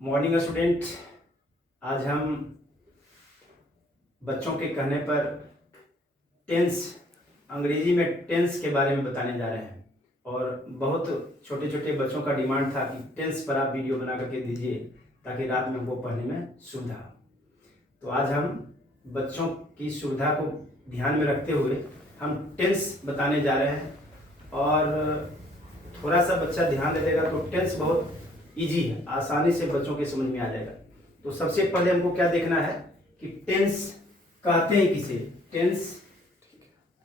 Morning student. आज हम बच्चों के कहने पर टेंस, अंग्रेजी में टेंस के बारे में बताने जा रहे हैं। और बहुत छोटे छोटे बच्चों का डिमांड था कि टेंस पर आप वीडियो बना करके दीजिए ताकि रात में हमको पढ़ने में सुविधा हो। तो आज हम बच्चों की सुविधा को ध्यान में रखते हुए हम टेंस बताने जा रहे हैं। और थोड़ा सा बच्चा ध्यान दे देगा तो टेंस बहुत इजी है, आसानी से बच्चों के समझ में आ जाएगा। तो सबसे पहले हमको क्या देखना है कि टेंस कहते हैं किसे। टेंस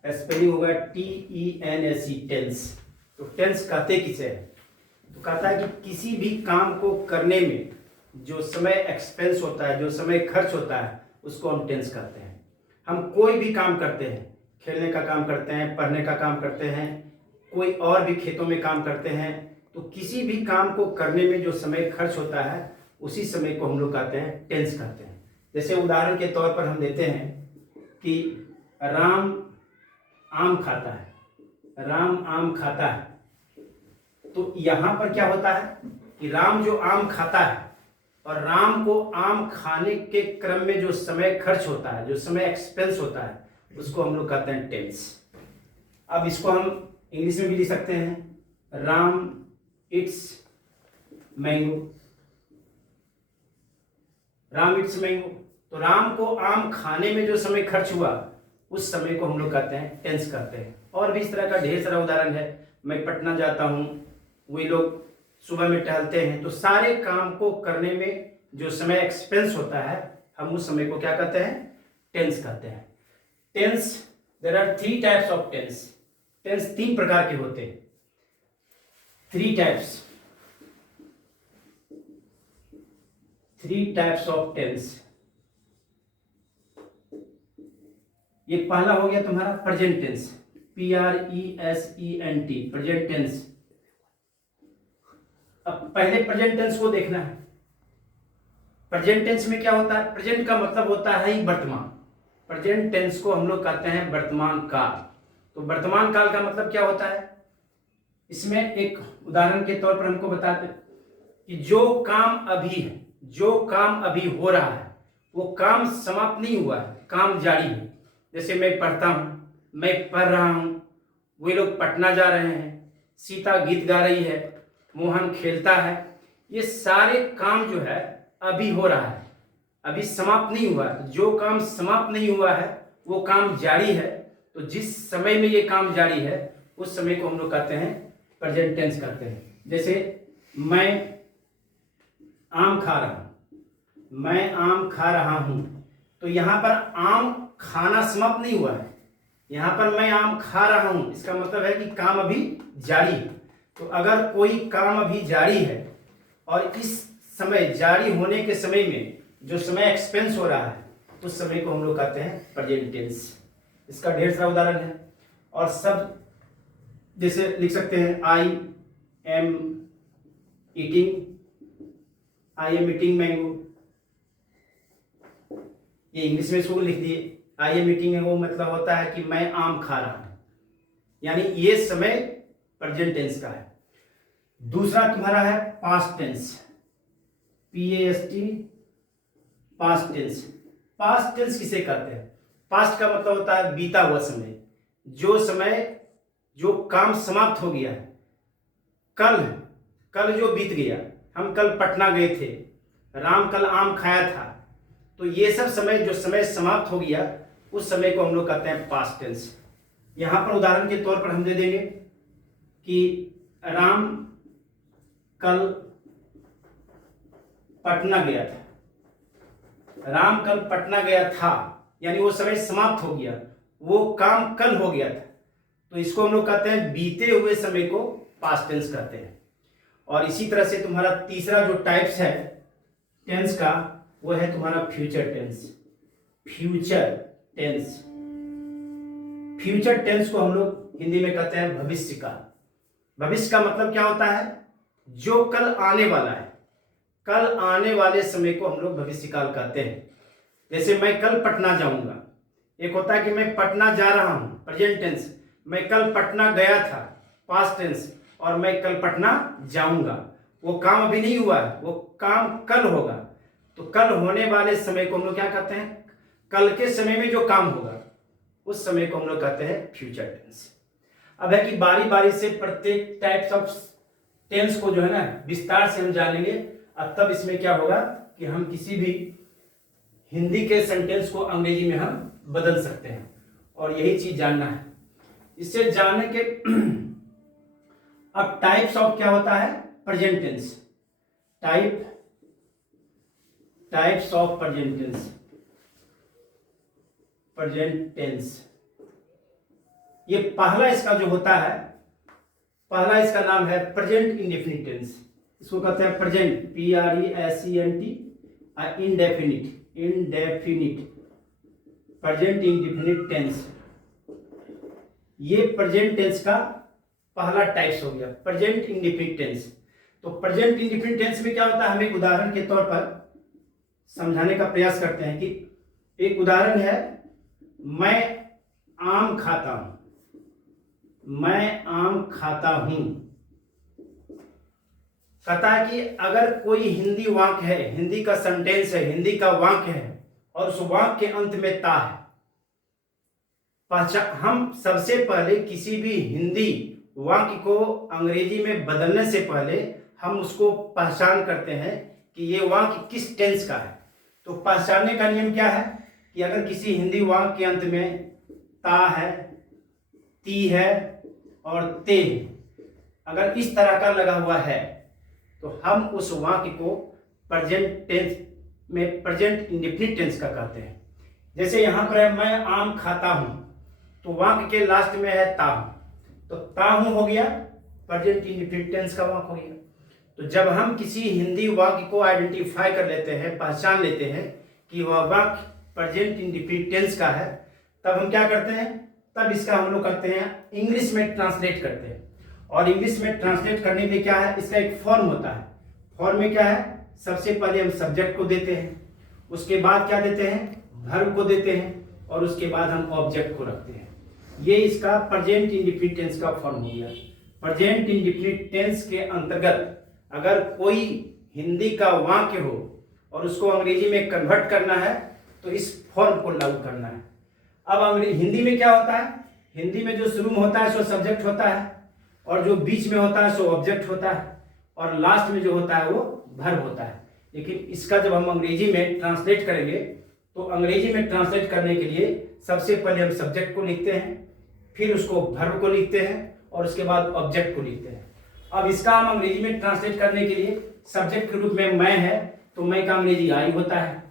स्पेलिंग होगा TENSE, टेंस। तो टेंस कहते किसे है? तो कहता है कि किसी भी काम को करने में जो समय एक्सपेंस होता है, जो समय खर्च होता है, उसको हम टेंस कहते हैं। हम कोई भी काम करते हैं, खेलने का काम करते हैं, पढ़ने का काम करते हैं, कोई और भी खेतों में काम करते हैं, तो किसी भी काम को करने में जो समय खर्च होता है उसी समय को हम लोग कहते हैं टेंस कहते हैं। जैसे उदाहरण के तौर पर हम देते हैं कि राम आम खाता है, राम आम खाता है। तो यहाँ पर क्या होता है कि राम जो आम खाता है और राम को आम खाने के क्रम में जो समय खर्च होता है, जो समय एक्सपेंस होता है, उसको हम लोग कहते हैं टेंस। अब इसको हम इंग्लिश में भी लिख सकते हैं, Ram it's mango, Ram it's mango. तो राम को आम खाने में जो समय खर्च हुआ उस समय को हम लोग कहते हैं टेंस कहते हैं। और भी इस तरह का ढेर सारा उदाहरण है। मैं पटना जाता हूँ, वे लोग सुबह में टहलते हैं। तो सारे काम को करने में जो समय एक्सपेंस होता है हम उस समय को क्या कहते हैं? टेंस कहते हैं। Tense, there are 3 types of tense. Tense 3 प्रकार के होते हैं। 3 टाइप्स ऑफ टेंस। ये पहला हो गया तुम्हारा present tense, PRESENT, present tense. अब पहले प्रेजेंट टेंस को देखना है। प्रेजेंट टेंस में क्या होता है? प्रेजेंट का मतलब होता है ही वर्तमान। प्रेजेंट टेंस को हम लोग कहते हैं वर्तमान काल। तो वर्तमान काल का मतलब क्या होता है? इसमें एक उदाहरण के तौर पर हमको बताते कि जो काम अभी है, जो काम अभी हो रहा है, वो काम समाप्त नहीं हुआ है, काम जारी है। जैसे मैं पढ़ता हूँ, मैं पढ़ रहा हूँ, वे लोग पटना जा रहे हैं, सीता गीत गा रही है, मोहन खेलता है। ये सारे काम जो है अभी हो रहा है, अभी समाप्त नहीं हुआ है। जो काम समाप्त नहीं हुआ है वो काम जारी है। तो जिस समय में ये काम जारी है उस समय को हम लोग कहते हैं प्रेजेंट टेंस कहते हैं। जैसे मैं आम खा रहा हूं, मैं आम खा रहा हूं। तो यहां पर आम खाना समाप्त नहीं हुआ है, यहां पर मैं आम खा रहा हूं, इसका मतलब है कि काम अभी जारी है। तो अगर कोई काम अभी जारी है और इस समय जारी होने के समय में जो समय एक्सपेंस हो रहा है उस समय को हम लोग कहते हैं प्रेजेंट टेंस। इसका ढेर सारा उदाहरण है। और सब जैसे लिख सकते हैं, आई एम ईटिंग मैंगो। ये इंग्लिश में इसको लिख दिए, आई एम ईटिंग मैंगो मतलब होता है कि मैं आम खा रहा हूं, यानी ये समय प्रेजेंट टेंस का है। दूसरा तुम्हारा है past tense, PAST, past tense. Past tense किसे कहते हैं? पास्ट का मतलब होता है बीता हुआ समय, जो समय, जो काम समाप्त हो गया है। कल जो बीत गया, हम कल पटना गए थे, राम कल आम खाया था। तो ये सब समय, जो समय समाप्त हो गया उस समय को हम लोग कहते हैं पास्ट टेंस। यहां पर उदाहरण के तौर पर हम दे देंगे कि राम कल पटना गया था, राम कल पटना गया था, यानी वो समय समाप्त हो गया, वो काम कल हो गया था। तो इसको हम लोग कहते हैं बीते हुए समय को पास्ट टेंस कहते हैं। और इसी तरह से तुम्हारा तीसरा जो टाइप्स है टेंस का वो है तुम्हारा future tense. Future tense, future tense को हम लोग हिंदी में कहते हैं भविष्य काल। भविष्य का मतलब क्या होता है? जो कल आने वाला है, कल आने वाले समय को हम लोग भविष्य काल कहते हैं। जैसे मैं कल पटना जाऊंगा, एक होता है कि मैं पटना जा रहा हूं, प्रेजेंट टेंस। मैं कल पटना गया था, पास्ट टेंस। और मैं कल पटना जाऊंगा, वो काम अभी नहीं हुआ है, वो काम कल होगा। तो कल होने वाले समय को हम लोग क्या कहते हैं, कल के समय में जो काम होगा उस समय को हम लोग कहते हैं फ्यूचर टेंस। अब है कि बारी बारी से प्रत्येक टाइप्स ऑफ टेंस को जो है ना विस्तार से हम जानेंगे। अब तब इसमें क्या होगा कि हम किसी भी हिंदी के सेंटेंस को अंग्रेजी में हम बदल सकते हैं, और यही चीज जानना है। इससे जानने के अब टाइप्स ऑफ क्या होता है, present tense, types of present tense. ये पहला इसका जो होता है, पहला इसका नाम है प्रेजेंट इंडेफिनिट टेंस। इसको कहते हैं present, PRESENT, indefinite, present indefinite tense. ये प्रेजेंट टेंस का पहला टाइप्स हो गया, प्रेजेंट इंडेफिनिट टेंस। तो प्रेजेंट इंडेफिनिट टेंस में क्या होता है, हम एक उदाहरण के तौर पर समझाने का प्रयास करते हैं कि एक उदाहरण है, मैं आम खाता हूं, मैं आम खाता हूं। कहता है कि अगर कोई हिंदी वाक्य है, हिंदी का सेंटेंस है, हिंदी का वाक्य है, और उस वाक्य के अंत में ता है, हम सबसे पहले किसी भी हिंदी वाक्य को अंग्रेजी में बदलने से पहले हम उसको पहचान करते हैं कि ये वाक्य किस टेंस का है। तो पहचानने का नियम क्या है कि अगर किसी हिंदी वाक्य के अंत में ता है, ती है और ते है, अगर इस तरह का लगा हुआ है तो हम उस वाक्य को प्रेजेंट टेंस में प्रेजेंट इंडेफिनिट टेंस का कहते हैं। जैसे यहां पर है मैं आम खाता हूं, तो वाक्य के लास्ट में है ता हूं, तो ता हूं हो गया प्रेजेंट इंडेफिनिट टेंस का वाक्य हो गया। तो जब हम किसी हिंदी वाक्य को आइडेंटिफाई कर लेते हैं, पहचान लेते हैं कि वह वाक्य प्रेजेंट इंडेफिनिट टेंस का है, तब हम क्या करते हैं, तब इसका हम लोग करते हैं इंग्लिश में ट्रांसलेट करते हैं। और इंग्लिश में ट्रांसलेट करने के लिए क्या है, इसका एक फॉर्म होता है। फॉर्म में क्या है, सबसे पहले हम सब्जेक्ट को देते हैं, उसके बाद क्या देते हैं, वर्ब को देते हैं, और उसके बाद हम ऑब्जेक्ट को रखते हैं। ये इसका प्रेजेंट इंडेफिनिट टेंस का फॉर्म हो गया। प्रेजेंट इंडेफिनिट टेंस के अंतर्गत अगर कोई हिंदी का वाक्य हो और उसको अंग्रेजी में कन्वर्ट करना है तो इस फॉर्म को लागू करना है। अब हिंदी में क्या होता है, हिंदी में जो शुरू में होता है सो सब्जेक्ट होता है, और जो बीच में होता है सो ऑब्जेक्ट होता है, और लास्ट में जो होता है वो वर्ब होता है। लेकिन इसका जब हम अंग्रेजी में ट्रांसलेट करेंगे तो अंग्रेजी में ट्रांसलेट करने के लिए सबसे पहले हम सब्जेक्ट को लिखते हैं, फिर उसको वर्ब को लिखते हैं, और उसके बाद ऑब्जेक्ट को लिखते हैं। अब इसका हम अंग्रेजी में ट्रांसलेट करने के लिए सब्जेक्ट के रूप में मैं है तो मैं का अंग्रेजी आई होता है,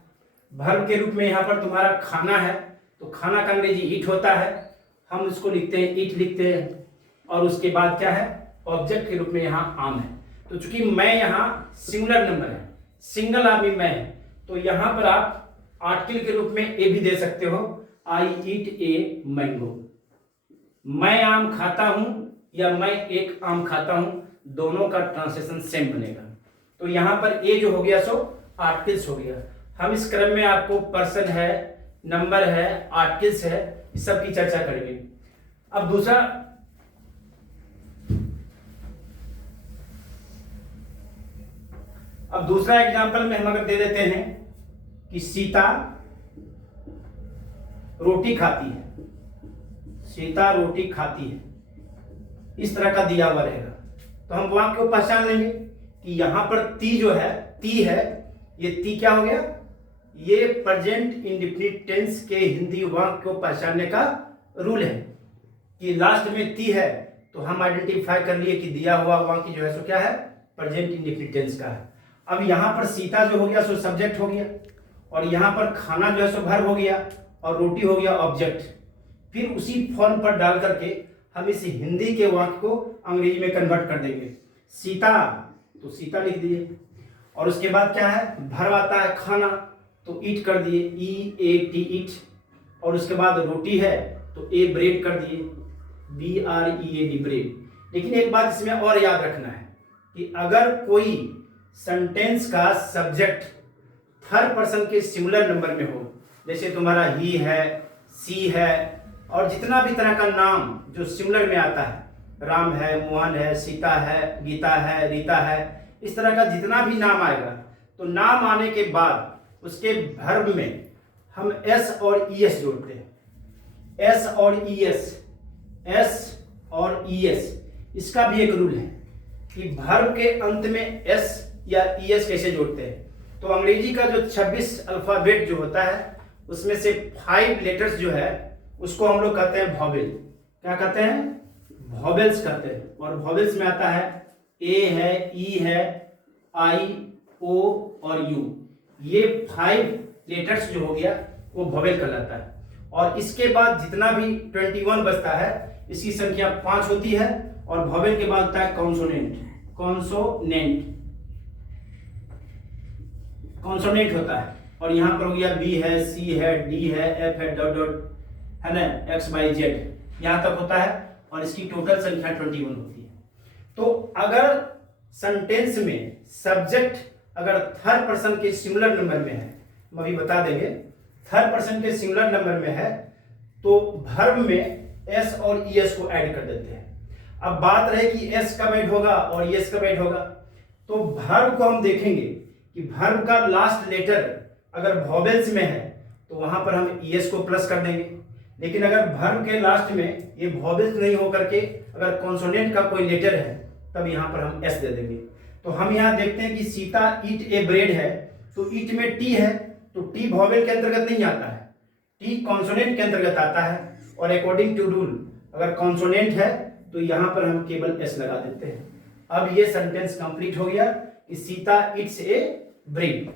वर्ब के रूप में यहाँ पर तुम्हारा खाना है तो खाना का अंग्रेजी ईट होता है, हम उसको लिखते हैं ईट लिखते हैं, और उसके बाद क्या है, ऑब्जेक्ट के रूप में यहाँ आम है। तो चूंकि मैं यहाँ सिंगुलर नंबर है, सिंगल आदमी मैं है, तो यहाँ पर आप आर्टिकल के रूप में ए भी दे सकते हो, आई ईट ए मैंगो। मैं आम खाता हूं या मैं एक आम खाता हूं, दोनों का ट्रांसलेशन सेम बनेगा। तो यहां पर ए जो हो गया सो आर्टिकल्स हो गया। हम इस क्रम में आपको पर्सन है, नंबर है, आर्टिकल्स है, इस सब की चर्चा करेंगे। अब दूसरा एग्जांपल में हम अगर दे देते हैं कि सीता रोटी खाती है, सीता रोटी खाती है, इस तरह का दिया हुआ रहेगा, तो हम वाक्य को पहचान लेंगे कि यहां पर ती जो है, ती है, ये ती क्या हो गया, ये प्रेजेंट इंडेफिनिट टेंस के हिंदी वाक्य को पहचानने का रूल है कि लास्ट में ती है तो हम आइडेंटिफाई कर लिए कि दिया हुआ वाक्य जो है सो क्या है, प्रेजेंट इंडेफिनिट टेंस का है। अब यहां पर सीता जो हो गया सो सब्जेक्ट हो गया, और यहां पर खाना जो है सो वर्ब हो गया, और रोटी हो गया ऑब्जेक्ट। फिर उसी फॉर्म पर डाल करके हम इस हिंदी के वाक्य को अंग्रेजी में कन्वर्ट कर देंगे। सीता तो सीता लिख दिए, और उसके बाद क्या है, वर्ब आता है खाना तो ईट कर दिए, EAT ईट, और उसके बाद रोटी है तो ए ब्रेड कर दिए, BREAD ब्रेड। लेकिन एक बात इसमें और याद रखना है कि अगर कोई सेंटेंस का सब्जेक्ट थर्ड पर्सन के सिंगुलर नंबर में हो, जैसे तुम्हारा ही है, सी है, और जितना भी तरह का नाम जो सिंगुलर में आता है, राम है, मोहन है, सीता है, गीता है, रीता है, इस तरह का जितना भी नाम आएगा, तो नाम आने के बाद उसके वर्ब में हम एस और ईएस जोड़ते हैं। एस और ईएस, एस और ईएस, इसका भी एक रूल है कि वर्ब के अंत में एस या ईएस कैसे जोड़ते हैं। तो अंग्रेजी का जो 26 अल्फाबेट जो होता है उसमें से 5 लेटर्स जो है उसको हम लोग कहते हैं वॉवेल। क्या कहते हैं? वॉवेल्स कहते हैं। और वॉवेल्स में आता है ए है, ई है, आई, ओ और यू। ये 5 लेटर्स जो हो गया वो वॉवेल कहलाता है। और इसके बाद जितना भी 21 बचता है इसकी संख्या 5 होती है। और वॉवेल के बाद होता है कॉन्सोनेंट। कॉन्सोनेंट होता है। और यहाँ पर हो गया बी है, सी है, डी है, एफ है, डॉट डॉट है ना, एक्स वाई जेड, यहाँ तक होता है। और इसकी टोटल संख्या 21 होती है। तो अगर सेंटेंस में सब्जेक्ट अगर थर्ड पर्सन के सिंगुलर नंबर में है, हम अभी बता देंगे, थर्ड पर्सन के सिंगुलर नंबर में है तो वर्ब में एस और ईएस को ऐड कर देते हैं। अब बात रहे कि एस कब ऐड होगा और ईएस कब ऐड होगा। तो वर्ब को हम देखेंगे कि वर्ब का लास्ट लेटर अगर वॉवेल्स में है तो वहां पर हम ईएस को प्लस कर देंगे। लेकिन अगर वर्ब के लास्ट में ये वॉवेल्स नहीं होकर के अगर कॉन्सोनेंट का कोई लेटर है तब यहाँ पर हम एस दे देंगे। तो हम यहाँ देखते हैं कि सीता ईट ए ब्रेड है, तो ईट में टी है, तो टी वॉवेल के अंतर्गत नहीं आता है, टी कॉन्सोनेंट के अंतर्गत आता है। और अकॉर्डिंग टू रूल अगर कॉन्सोनेंट है तो यहाँ पर हम केवल एस लगा देते हैं। अब ये सेंटेंस कंप्लीट हो गया कि Sita eats a bread.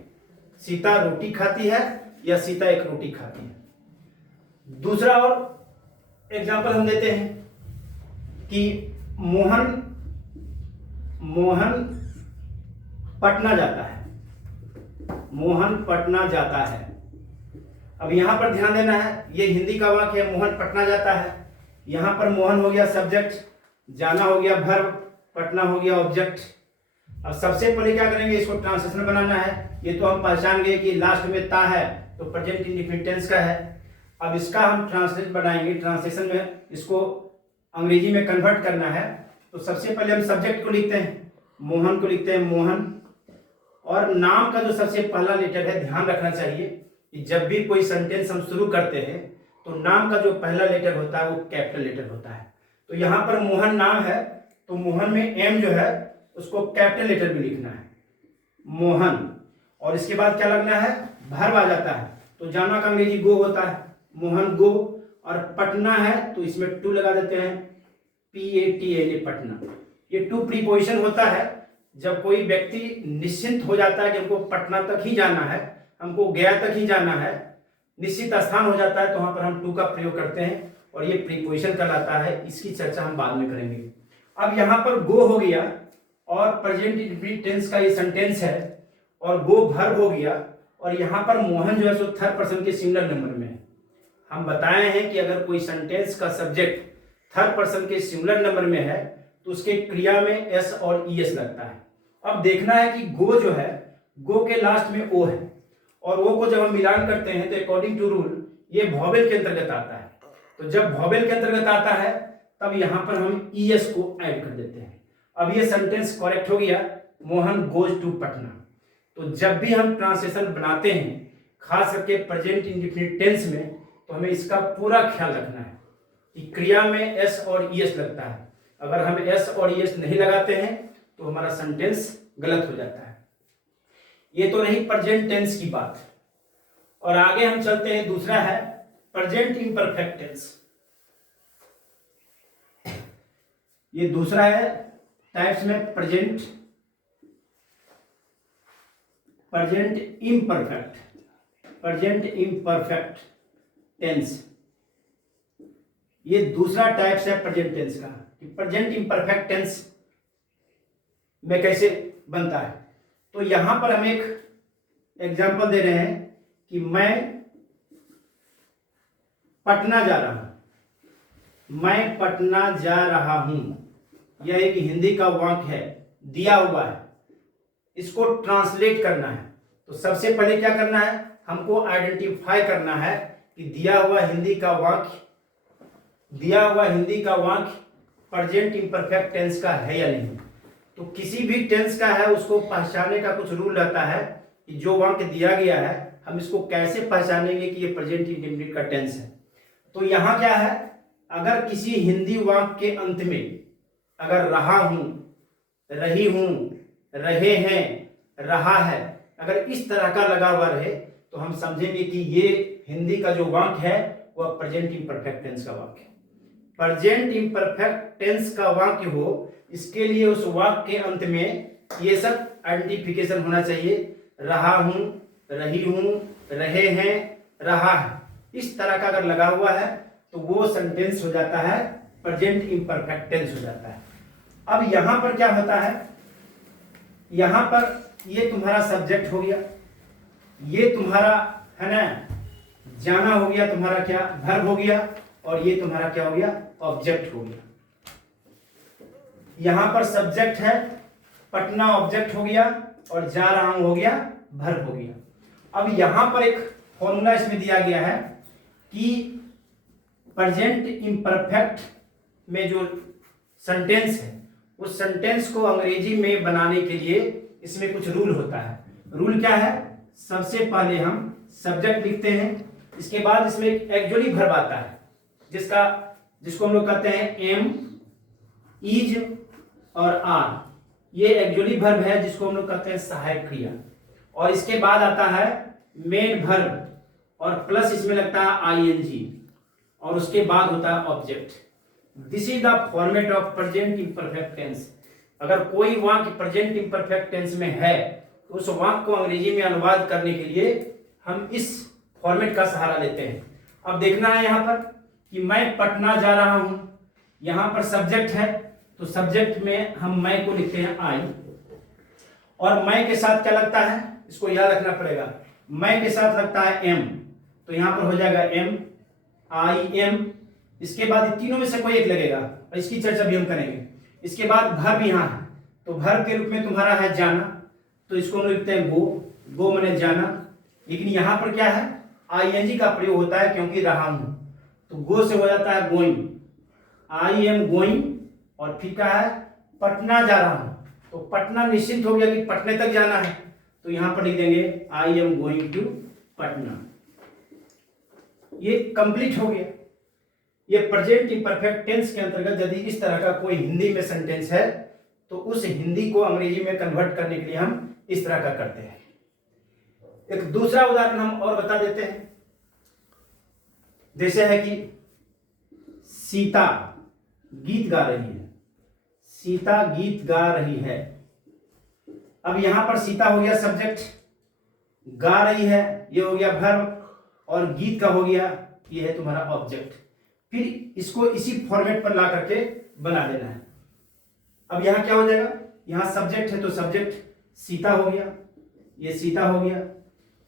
Sita रोटी खाती है या सीता एक रोटी खाती है। दूसरा और एग्जाम्पल हम देते हैं कि मोहन पटना जाता है। मोहन पटना जाता है। अब यहां पर ध्यान देना है, ये हिंदी का वाक्य है, मोहन पटना जाता है। यहां पर मोहन हो गया सब्जेक्ट, जाना हो गया वर्ब, पटना हो गया ऑब्जेक्ट। अब सबसे पहले क्या करेंगे, इसको ट्रांसलेशन बनाना है। ये तो हम पहचान गए कि लास्ट में ता है तो प्रेजेंट इंडेफिनिट टेंस का है। अब इसका हम ट्रांसलेट बनाएंगे, ट्रांसलेशन में इसको अंग्रेजी में कन्वर्ट करना है। तो सबसे पहले हम सब्जेक्ट को लिखते हैं, मोहन को लिखते हैं मोहन। और नाम का जो सबसे पहला लेटर है, ध्यान रखना चाहिए कि जब भी कोई सेंटेंस हम शुरू करते हैं तो नाम का जो पहला लेटर होता है वो कैपिटल लेटर होता है। तो यहाँ पर मोहन नाम है तो मोहन में एम जो है उसको कैपिटल लेटर भी लिखना है, मोहन। और इसके बाद क्या लगना है, वर्ब आ जाता है। तो जाना का अंग्रेजी गो होता है, मोहन गो। और पटना है तो इसमें टू लगा देते हैं, PATNA पटना। ये टू प्रीपोजिशन होता है जब कोई व्यक्ति निश्चिंत हो जाता है कि हमको पटना तक ही जाना है, हमको गया तक ही जाना है, निश्चित स्थान हो जाता है, तो वहां पर हम टू का प्रयोग करते हैं और ये प्रीपोजिशन कहलाता है। इसकी चर्चा हम बाद में करेंगे। अब यहाँ पर गो हो गया और प्रेजेंट इंडेफिनिट टेंस का ये सेंटेंस है और गो वर्ब हो गया। और यहाँ पर मोहन जो है सो थर्ड पर्सन के सिंगुलर नंबर में है। हम बताए हैं कि अगर कोई सेंटेंस का सब्जेक्ट थर्ड पर्सन के सिंगुलर नंबर में है तो उसके क्रिया में एस और ईएस लगता है। अब देखना है कि गो जो है, गो के लास्ट में ओ है और ओ को जब हम मिलान करते हैं तो अकॉर्डिंग टू रूल ये वॉवेल के अंतर्गत आता है। तो जब वॉवेल के अंतर्गत आता है तब यहां पर हम ईएस को ऐड कर देते हैं। अब ये सेंटेंस करेक्ट हो गया, मोहन गोज टू पटना। तो जब भी हम ट्रांसलेशन बनाते हैं खास करके प्रेजेंट इंडेफिनिट टेंस में, तो हमें इसका पूरा ख्याल रखना है कि क्रिया में एस और ईएस लगता है। अगर हम एस और ईएस नहीं लगाते हैं तो हमारा सेंटेंस गलत हो जाता है। ये तो नहीं प्रेजेंट टेंस की बात। और आगे हम चलते हैं, दूसरा है प्रेजेंट इम्परफेक्ट टेंस। ये दूसरा है टाइप्स में प्रेजेंट इम्परफेक्ट टेंस। ये दूसरा टाइप्स है प्रेजेंट टेंस का कि प्रेजेंट इम्परफेक्ट टेंस में कैसे बनता है। तो यहां पर हम एक एग्जांपल दे रहे हैं कि मैं पटना जा रहा हूं। मैं पटना जा रहा हूं, यह एक हिंदी का वाक्य है, दिया हुआ है, इसको ट्रांसलेट करना है। तो सबसे पहले क्या करना है, हमको आइडेंटिफाई करना है कि दिया हुआ हिंदी का वाक्य प्रेजेंट इम्परफेक्ट टेंस का है या नहीं। तो किसी भी टेंस का है उसको पहचानने का कुछ रूल रहता है कि जो वाक्य दिया गया है हम इसको कैसे पहचानेंगे कि ये प्रेजेंट इंडेफिनिट का टेंस है। तो यहाँ क्या है, अगर किसी हिंदी वाक्य के अंत में अगर रहा हूं, रही हूं, रहे हैं, रहा है, अगर इस तरह का लगा हुआ रहे तो हम समझेंगे कि ये हिंदी का जो वाक्य है वह प्रेजेंट इम्परफेक्ट टेंस का वाक्य है। प्रेजेंट इम्परफेक्ट टेंस का वाक्य हो इसके लिए उस वाक्य के अंत में ये सब आइडेंटिफिकेशन होना चाहिए। रहा हूं, रही हूं, रहे हैं, रहा है, इस तरह का अगर लगा हुआ है तो वो सेंटेंस हो जाता है प्रेजेंट इम्परफेक्ट टेंस हो जाता है। अब यहां पर क्या होता है, यहां पर ये तुम्हारा सब्जेक्ट हो गया, ये तुम्हारा है ना जाना हो गया, तुम्हारा क्या वर्ब हो गया, और ये तुम्हारा क्या हो गया ऑब्जेक्ट हो गया। यहां पर सब्जेक्ट है, पटना ऑब्जेक्ट हो गया, और जा रहा हूं हो गया वर्ब हो गया। अब यहां पर एक फॉर्मूला इसमें दिया गया है कि प्रेजेंट इम्परफेक्ट में जो सेंटेंस है उस सेंटेंस को अंग्रेजी में बनाने के लिए इसमें कुछ रूल होता है। रूल क्या है, सबसे पहले हम सब्जेक्ट लिखते हैं, इसके बाद इसमें एक्चुअली वर्ब आता है जिसको हम लोग कहते हैं एम, इज और आर। ये एक्चुअली वर्ब है जिसको हम लोग कहते हैं सहायक क्रिया, और इसके बाद आता है मेन वर्ब और प्लस इसमें लगता है आईएनजी, और उसके बाद होता है object. This is the format of present imperfect tense. अगर कोई वाक्य प्रेजेंट इम्परफेक्ट टेंस में है तो उस वाक्य को अंग्रेजी में अनुवाद करने के लिए हम इस फॉर्मेट का सहारा लेते हैं। अब देखना है यहाँ पर कि मैं पटना जा रहा हूं, यहाँ पर सब्जेक्ट है तो सब्जेक्ट में हम मैं को लिखते हैं आई, और मैं के साथ क्या लगता है इसको याद रखना पड़ेगा, मैं के साथ लगता है एम, तो यहां पर हो जाएगा एम, आई एम। इसके बाद तीनों में से कोई एक लगेगा और इसकी चर्चा भी हम करेंगे। इसके बाद वर्ब यहाँ है, तो वर्ब के रूप में तुम्हारा है जाना, तो इसको हम लिखते हैं गो माने जाना। लेकिन यहाँ पर क्या है आईएनजी का प्रयोग होता है क्योंकि रहा हूं, तो गो से हो जाता है गोइंग, आई एम गोइंग, और फिर क्या है पटना जा रहा हूं, तो पटना निश्चित हो गया कि पटने तक जाना है, तो यहां पर लिख देंगे I am going to Patna. ये कंप्लीट हो गया। ये प्रेजेंट इम्परफेक्ट टेंस के अंतर्गत यदि इस तरह का कोई हिंदी में सेंटेंस है तो उस हिंदी को अंग्रेजी में कन्वर्ट करने के लिए हम इस तरह का करते हैं। एक दूसरा उदाहरण हम और बता देते हैं, जैसे है कि सीता गीत गा रही है, सीता गीत गा रही है। अब यहां पर सीता हो गया सब्जेक्ट, गा रही है ये हो गया वर्ब, और गीत का हो गया ये है तुम्हारा ऑब्जेक्ट। फिर इसको इसी फॉर्मेट पर ला करके बना देना है। अब यहां क्या हो जाएगा, यहां सब्जेक्ट है तो सब्जेक्ट सीता हो गया, ये सीता हो गया।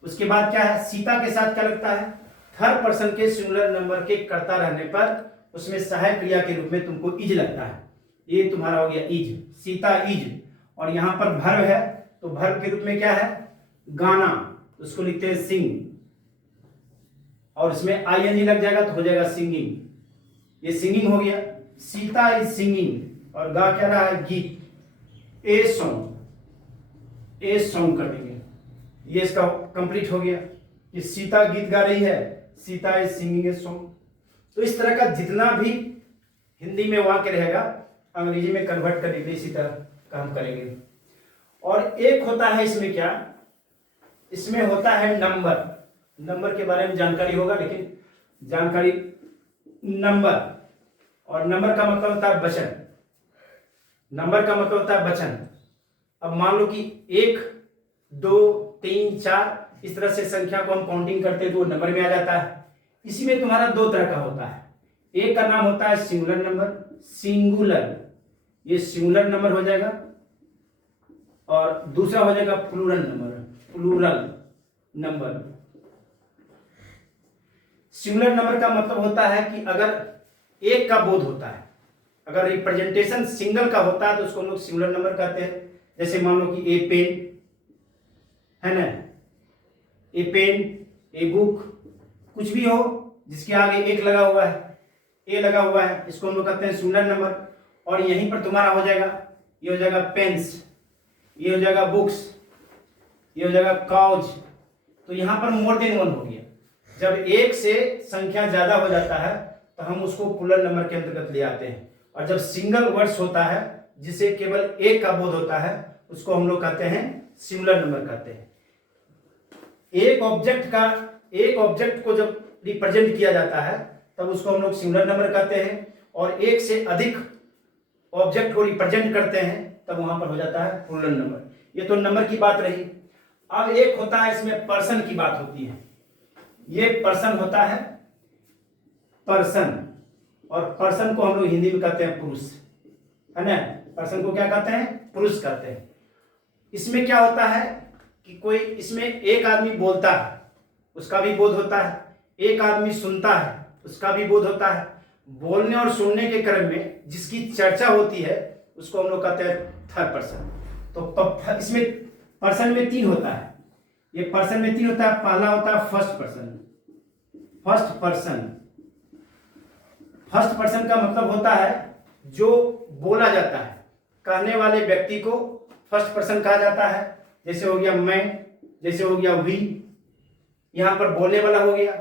उसके बाद क्या है सीता के साथ क्या लगता है थर्ड पर्सन के सिंगुलर नंबर के कर्ता रहने पर उसमें सहायक क्रिया के रूप में तुमको इज लगता है, ये तुम्हारा हो गया इज, सीता इज। और यहां पर वर्ब है तो वर्ब के रूप में क्या है गाना, उसको लिखते हैं सिंग, और इसमें आईएनजी लग जाएगा तो हो जाएगा सिंगिंग, ये सिंगिंग हो गया। सीता इज सिंगिंग, और गा क्या रहा है गीत, ए सॉन्ग कर देंगे, ये इसका कंप्लीट हो गया कि सीता गीत गा रही है, Sita is singing a song. तो इस तरह का जितना भी हिंदी में वाक्य रहेगा अंग्रेजी में कन्वर्ट करने के लिए इसी तरह काम करेंगे। और एक होता है इसमें क्या, इसमें होता है नंबर के बारे में जानकारी होगा, लेकिन जानकारी नंबर, और नंबर का मतलब होता है वचन, नंबर का मतलब होता है वचन। अब मान लो कि 1 2 3 4 इस तरह से संख्या को हम काउंटिंग करते हैं तो वो नंबर में आ जाता है। इसी में तुम्हारा दो तरह का होता है, एक का नाम होता है सिंगुलर नंबर, सिंगुलर, ये सिंगुलर नंबर हो जाएगा, और दूसरा हो जाएगा प्लूरल नंबर। सिंगुलर नंबर का मतलब होता है कि अगर एक का बोध होता है, अगर रिप्रेजेंटेशन सिंगल का होता है तो उसको हम लोग सिंगुलर नंबर कहते हैं। जैसे मान लो कि ए पेन है ना, ए पेन, ए बुक, कुछ भी हो जिसके आगे एक लगा हुआ है, ए लगा हुआ है, इसको हम लोग कहते हैं सिंगुलर नंबर। और यहीं पर तुम्हारा हो जाएगा ये हो जाएगा पेन्स, ये हो जाएगा बुक्स, ये हो जाएगा काउज। तो यहाँ पर मोर देन वन हो गया। जब एक से संख्या ज्यादा हो जाता है तो हम उसको प्लूरल नंबर के अंतर्गत ले आते हैं, और जब सिंगल वर्ड्स होता है जिसे केवल एक का बोध होता है उसको हम लोग कहते हैं सिंगुलर नंबर कहते हैं। एक ऑब्जेक्ट को जब रिप्रेजेंट किया जाता है तब उसको हम लोग सिंगुलर नंबर कहते हैं, और एक से अधिक ऑब्जेक्ट को रिप्रेजेंट करते हैं तब वहां पर हो जाता है प्लूरल नंबर। ये तो नंबर की बात रही। अब एक होता है, इसमें पर्सन की बात होती है। ये पर्सन होता है, पर्सन, और पर्सन को हम लोग हिंदी में कहते हैं पुरुष, है ना। पर्सन को क्या कहते हैं? पुरुष कहते हैं। इसमें क्या होता है कि कोई इसमें एक आदमी बोलता है उसका भी बोध होता है, एक आदमी सुनता है उसका भी बोध होता है। बोलने और सुनने के क्रम में जिसकी चर्चा होती है उसको हम लोग कहते हैं थर्ड पर्सन। तो इसमें पर्सन में तीन होता है, ये पर्सन में तीन होता है। पहला होता है फर्स्ट पर्सन। फर्स्ट पर्सन का मतलब होता है जो बोला जाता है, कहने वाले व्यक्ति को फर्स्ट पर्सन कहा जाता है। जैसे हो गया मैं, जैसे हो गया वी, यहां पर बोलने वाला हो गया।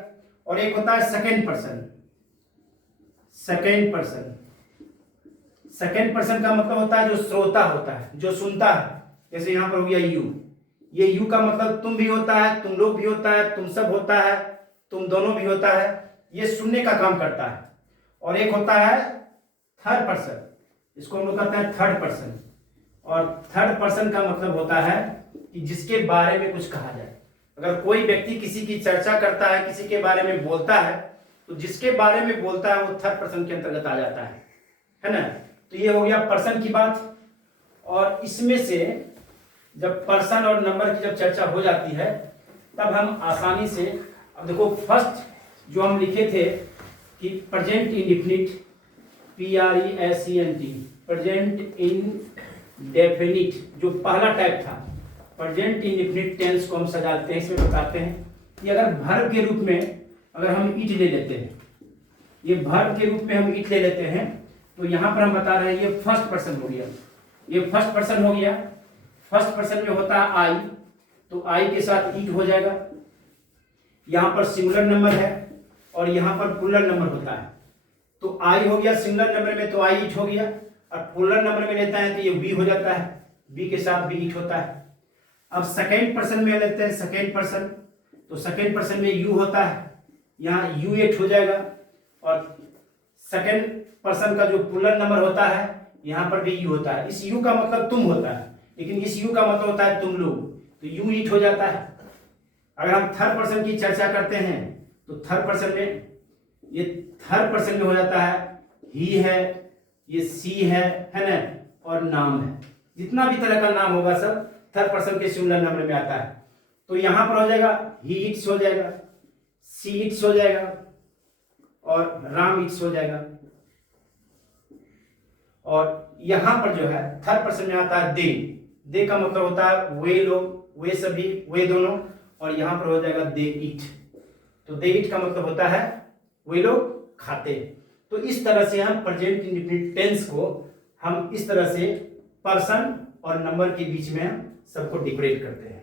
और एक होता है सेकेंड पर्सन। सेकेंड पर्सन का मतलब होता है जो श्रोता होता है, जो सुनता है। जैसे यहां पर हो गया यू, ये यू का मतलब तुम भी होता है, तुम लोग भी होता है, तुम सब होता है, तुम दोनों भी होता है। ये सुनने का काम करता है। और एक होता है थर्ड पर्सन, इसको हम लोग कहते हैं थर्ड पर्सन। और थर्ड पर्सन का मतलब होता है कि जिसके बारे में कुछ कहा जाए। अगर कोई व्यक्ति किसी की चर्चा करता है, किसी के बारे में बोलता है, तो जिसके बारे में बोलता है वो थर्ड पर्सन के अंतर्गत आ जाता है ना। तो ये हो गया पर्सन की बात। और इसमें से जब पर्सन और नंबर की जब चर्चा हो जाती है तब हम आसानी से, अब देखो फर्स्ट जो हम लिखे थे कि present indefinite, PRESENT, present indefinite, जो पहला टाइप था प्रेजेंट इंडेफिनिट टेंस को हम सजाते हैं। इसमें बताते हैं कि अगर वर्ब के रूप में अगर हम इट ले लेते हैं, ये वर्ब के रूप में हम इट ले लेते हैं, तो यहां पर हम बता रहे हैं ये फर्स्ट पर्सन हो गया। ये फर्स्ट पर्सन हो गया। फर्स्ट पर्सन में होता है आई, तो आई के साथ इट हो जाएगा। यहां पर सिंगुलर नंबर है और यहां पर प्लूरल नंबर होता है। तो आई हो गया सिंगुलर नंबर में, तो आई इट हो गया। और प्लूरल नंबर में लेता है तो ये वी हो जाता है, वी के साथ भी इट होता है। अब सेकेंड पर्सन में लेते हैं सेकेंड पर्सन, तो सेकेंड पर्सन में यू होता है, यहाँ यू एट हो जाएगा। और सेकेंड पर्सन का जो प्लूरल नंबर होता है यहाँ पर भी यू होता है। इस यू का मतलब तुम होता है, लेकिन इस यू का मतलब होता है तुम लोग, तो यू इट हो जाता है। अगर हम थर्ड पर्सन की चर्चा करते हैं तो थर्ड पर्सन में, ये थर्ड पर्सन में हो जाता है ही है, ये सी है ना, और नाम है। जितना भी तरह का नाम होगा सब थर्ड पर्सन के सिंगुलर नंबर में आता है। तो यहां पर हो जाएगा ही इट्स हो जाएगा, सी इट्स हो जाएगा, और राम इट्स हो जाएगा। और यहां पर जो है थर्ड पर्सन में आता है दे का मतलब होता है वे लोग, वे सभी, वे दोनों। और यहां पर हो जाएगा दे इट, तो दे इट का मतलब होता है वे लोग खाते। तो इस तरह से हम प्रेजेंट इंडेफिनिट टेंस को हम इस तरह से पर्सन और नंबर के बीच में सबको डिफरेंट करते हैं।